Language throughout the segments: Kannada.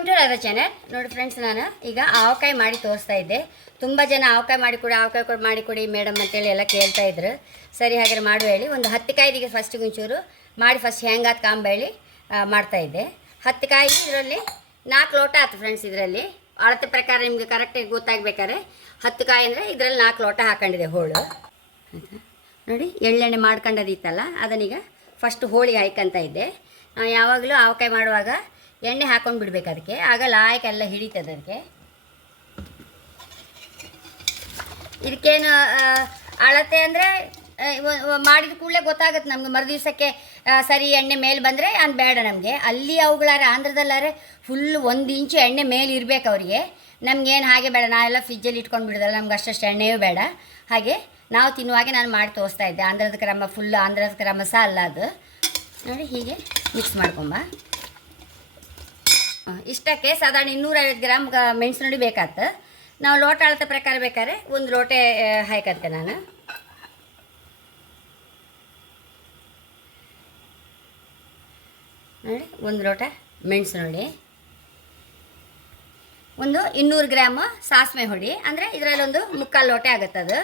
Welcome to Radha channel. ನೋಡಿ ಫ್ರೆಂಡ್ಸ್, ನಾನು ಈಗ ಆವಕಾಯಿ ಮಾಡಿ ತೋರಿಸ್ತಾ ಇದ್ದೆ. ತುಂಬ ಜನ ಆವಕಾಯಿ ಮಾಡಿಕೊಡಿ ಮೇಡಮ್ ಅಂತೇಳಿ ಎಲ್ಲ ಕೇಳ್ತಾ ಇದ್ರು. ಸರಿ, ಹಾಗೆ ಮಾಡು ಹೇಳಿ ಒಂದು 10 ಕಾಯಿಗೆ ಫಸ್ಟಿಗೆ ಒಂಚೂರು ಮಾಡಿ ಫಸ್ಟ್ ಹೆಂಗಾತ್ ಕಾಂಬೇಳಿ ಮಾಡ್ತಾಯಿದ್ದೆ. 10 ಕಾಯಿ ಇದರಲ್ಲಿ 4 ಲೋಟ ಆಯ್ತು ಫ್ರೆಂಡ್ಸ್. ಇದರಲ್ಲಿ ಅಳತೆ ಪ್ರಕಾರ ನಿಮಗೆ ಕರೆಕ್ಟಾಗಿ ಗೊತ್ತಾಗಬೇಕಾದ್ರೆ 10 ಕಾಯಿ ಅಂದರೆ ಇದರಲ್ಲಿ 4 ಲೋಟ ಹಾಕೊಂಡಿದೆ ಹೋಳು. ನೋಡಿ, ಎಳ್ಳೆಣ್ಣೆ ಮಾಡ್ಕೊಂಡದಿತ್ತಲ್ಲ ಅದನ್ನೀಗ ಫಸ್ಟ್ ಹೋಳಿಗೆ ಹಾಯ್ಕೊಂತ ಇದ್ದೆ. ಯಾವಾಗಲೂ ಆವಕಾಯಿ ಮಾಡುವಾಗ ಎಣ್ಣೆ ಹಾಕೊಂಡು ಬಿಡ್ಬೇಕು ಅದಕ್ಕೆ, ಆಗ ಲಾಯಕ್ಕೆಲ್ಲ ಹಿಡಿತದೆ ಅದಕ್ಕೆ. ಇದಕ್ಕೇನು ಅಳತೆ ಅಂದರೆ ಮಾಡಿದ ಕೂಡಲೇ ಗೊತ್ತಾಗುತ್ತೆ ನಮ್ಗೆ. ಮರುದಿವ್ಸಕ್ಕೆ ಸರಿ ಎಣ್ಣೆ ಮೇಲೆ ಬಂದರೆ ಅದು ಬೇಡ ನಮಗೆ. ಅಲ್ಲಿ ಅವುಗಳಾರೆ ಆಂಧ್ರದಲ್ಲಾರೆ ಫುಲ್ 1 ಇಂಚು ಎಣ್ಣೆ ಮೇಲೆ ಇರಬೇಕು ಅವರಿಗೆ. ನಮಗೇನು ಹಾಗೆ ಬೇಡ, ನಾವೆಲ್ಲ ಫ್ರಿಜ್ಜಲ್ಲಿ ಇಟ್ಕೊಂಡು ಬಿಡೋದಲ್ಲ, ನಮ್ಗೆ ಅಷ್ಟಷ್ಟು ಎಣ್ಣೆಯೂ ಬೇಡ. ಹಾಗೆ ನಾವು ತಿನ್ನುವಾಗೆ ನಾನು ಮಾಡಿ ತೋರಿಸ್ತಾ ಇದ್ದೆ. ಆಂಧ್ರದ ಕ್ರಮ ಫುಲ್ ಆಂಧ್ರದ ಕ್ರಮಸ ಅಲ್ಲ ಅದು. ನೋಡಿ, ಹೀಗೆ ಮಿಕ್ಸ್ ಮಾಡ್ಕೊಂಬ. ಇಷ್ಟಕ್ಕೆ ಸಾಧಾರಣ 250 ಗ್ರಾಮ್ ಮೆಣಸು ನೋಡಿ ಬೇಕಾಯ್ತು. ನಾವು ಲೋಟ ಅಳತೆ ಪ್ರಕಾರ ಬೇಕಾದ್ರೆ 1 ಲೋಟೆ ಹಾಕತ್ತೆ ನಾನು. ನೋಡಿ, 1 ಲೋಟ ಮೆಣಸು ನೋಡಿ. ಒಂದು 200 ಗ್ರಾಮ್ ಸಾಸಿವೆ ಹೊಡಿ, ಅಂದರೆ ಇದರಲ್ಲಿ ಒಂದು 3/4 ಲೋಟ ಆಗುತ್ತದು.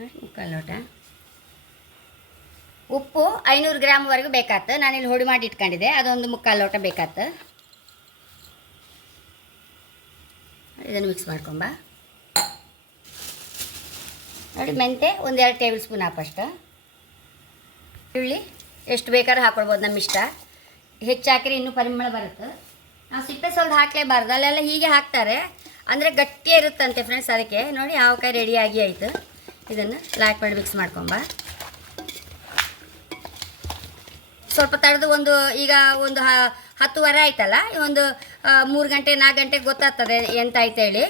3/4 ಲೋಟ ಉಪ್ಪು 500 ಗ್ರಾಮ್ವರೆಗೂ ಬೇಕಾಯ್ತು. ನಾನಿಲ್ಲಿ ಹೊಡಿ ಮಾಡಿ ಇಟ್ಕೊಂಡಿದ್ದೆ, ಅದೊಂದು 3/4 ಲೋಟ ಬೇಕಾಯ್ತು. ಇದನ್ನು ಮಿಕ್ಸ್ ಮಾಡ್ಕೊಂಬ. ನೋಡಿ, ಮೆಂತೆ 1-2 ಟೇಬಲ್ ಸ್ಪೂನ್ ಹಾಕಷ್ಟು. ಈರುಳ್ಳಿ ಎಷ್ಟು ಬೇಕಾದ್ರೂ ಹಾಕ್ಕೊಳ್ಬೋದು, ನಮ್ಮ ಇಷ್ಟ. ಹೆಚ್ಚು ಹಾಕಿದ್ರೆ ಇನ್ನೂ ಪರಿಮಳ ಬರುತ್ತೆ. ನಾವು ಸಿಪ್ಪೆ ಸೌದು ಹಾಕಲೇಬಾರ್ದು, ಅಲ್ಲೆಲ್ಲ ಹೀಗೆ ಹಾಕ್ತಾರೆ, ಅಂದರೆ ಗಟ್ಟಿ ಇರುತ್ತಂತೆ ಫ್ರೆಂಡ್ಸ್. ಅದಕ್ಕೆ ನೋಡಿ, ಆವಕಾಯಿ ರೆಡಿಯಾಗಿ ಆಯಿತು. ಇದನ್ನು ಲಾಕ್ ಮಾಡಿ ಮಿಕ್ಸ್ ಮಾಡ್ಕೊಂಬ. ಸ್ವಲ್ಪ ತಡೆದು ಈಗ ಒಂದು 10 ಆಯ್ತಲ್ಲ, ಒಂದು 3 ಗಂಟೆ 4 ಗಂಟೆಗೆ ಗೊತ್ತಾಗ್ತದೆ ಎಂತ ಆಯ್ತು ಹೇಳಿ.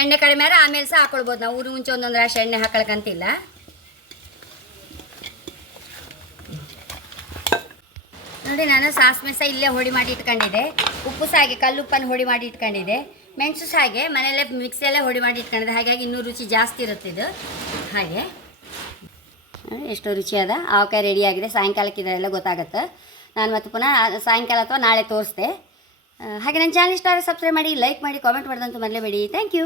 ಎಣ್ಣೆ ಕಡಿಮೆ ಆಮೇಲೆ ಸಹ ಹಾಕ್ಕೊಳ್ಬೋದು ನಾವು. ಊರು ಮುಂಚೆ ಒಂದೊಂದು ರಾಶಿ ಎಣ್ಣೆ ಹಾಕೊಳಕ್ಕಂತಿಲ್ಲ. ನೋಡಿ, ನಾನು ಸಾಸಿವೆ ಸಹ ಇಲ್ಲೇ ಹೊಡಿ ಮಾಡಿ ಇಟ್ಕೊಂಡಿದ್ದೆ. ಉಪ್ಪು ಸಹ ಹಾಗೆ ಕಲ್ಲುಪ್ಪನ್ನು ಹೊಡಿ ಮಾಡಿ ಇಟ್ಕೊಂಡಿದ್ದೆ. ಮೆಣಸು ಸಹ ಹಾಗೆ ಮನೆಯಲ್ಲೇ ಮಿಕ್ಸಿಯಲ್ಲೇ ಹೊಡಿ ಮಾಡಿ ಇಟ್ಕೊಂಡಿದ್ದೆ. ಹಾಗಾಗಿ ಇನ್ನೂ ರುಚಿ ಜಾಸ್ತಿ ಇರುತ್ತಿದ್ದು. ಹಾಗೆ ಎಷ್ಟೋ ರುಚಿಯಾದ ಆವಕಾಯಿ ರೆಡಿಯಾಗಿದೆ. ಸಾಯಂಕಾಲಕ್ಕೆ ಇದೆಲ್ಲ ಗೊತ್ತಾಗುತ್ತೆ. ನಾನು ಮತ್ತೆ ಪುನಃ ಸಾಯಂಕಾಲ ಅಥವಾ ನಾಳೆ ತೋರಿಸ್ದೆ. ಹಾಗೆ ನನ್ನ ಚಾನಲ್ ಇಷ್ಟ ಆದರೆ ಸಬ್ಸ್ಕ್ರೈಬ್ ಮಾಡಿ, ಲೈಕ್ ಮಾಡಿ, ಕಾಮೆಂಟ್ ಮಾಡೋದಂತೂ ಮರಲೇಬೇಡಿ. Thank you.